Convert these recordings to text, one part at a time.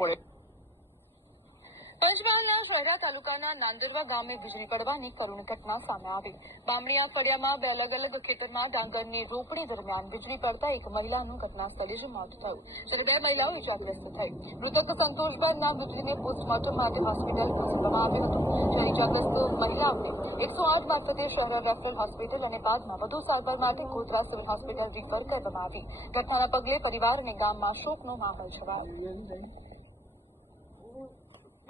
પડે। પંચમહાલના શહેરા તાલુકાના નાંદરવા ગામે વીજળી પડવાની કરુણ ઘટના સામે આવી। બામણીયા ફળિયામાં બે અલગ અલગ ખેતરમાં ડાંગરની રોપણી દરમિયાન વીજળી પડતા એક મહિલાનું ઘટના સ્થળે જ મોત થયું, જ્યારે બે મહિલાઓ ઇજાગ્રસ્ત થઈ। મૃતક સંતોષભાઈ નામ વીજળીને પોસ્ટમોર્ટમ માટે હોસ્પિટલ ખસેડવામાં આવ્યો હતો, જ્યારે ઇજાગ્રસ્ત મહિલાઓને 108 મારફતે શહેરા રેફરલ હોસ્પિટલ અને બાદમાં વધુ સારવાર માટે ગોધરા સિવિલ હોસ્પિટલ રિફર કરવામાં આવી। ઘટનાના પગલે પરિવાર અને ગામમાં શોકનો માહોલ છવાયો।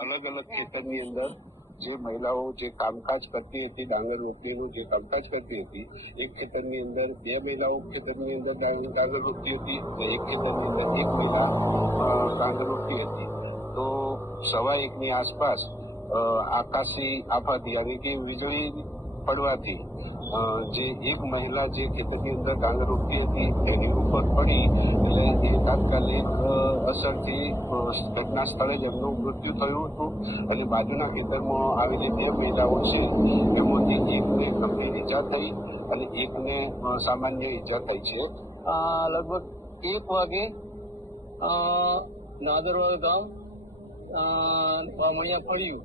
अलग अलग खेतर ની અંદર જે મહિલાઓ જે કામકાજ કરતી હતી, ડાંગર રોપણીનું જે કામકાજ કરતી હતી, એક ખેતરની અંદર બે મહિલાઓ ખેતરની અંદર ડાંગર રોપતી હતી અને એક ખેતરની અંદર એક મહિલા ડાંગર રોપતી હતી। તો 1:15 ની આસપાસ આકાશી આફત યાની કે વીજળી પડવાથી જે એક મહિલા જે ખેતરની અંદર ડાંગર રોપતી હતી તેની ઉપર પડી એટલે એ તાત્કાલિક અસરથી ઘટના સ્થળે જ એમનું મૃત્યુ થયું હતું અને બાજુના ખેતરમાં આવેલી બે મહિલાઓ છે એમાંથી એકને ગંભીર ઈજા થઈ અને એકને સામાન્ય ઈજા થઈ છે। લગભગ 1 વાગે નાદરવા ગામ બામણીયા ફળિયું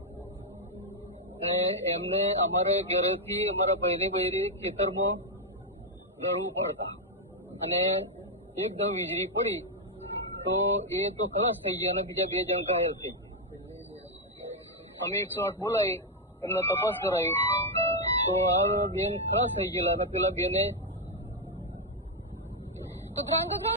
અને એમને અમારે ઘરેથી અમારા બહેની બહેરી ખેતરમાં દળવું પડતા અને એકદમ વીજળી પડી તો એ તો ખલાસ થઈ ગયા અને બીજા બે જણ ઘાયલ થઈ ગયા। અમે 108 બોલાવી એમને તપાસ કરાવી તો આ બેન ખલાસ થઈ ગયેલા અને પેલા બેને તો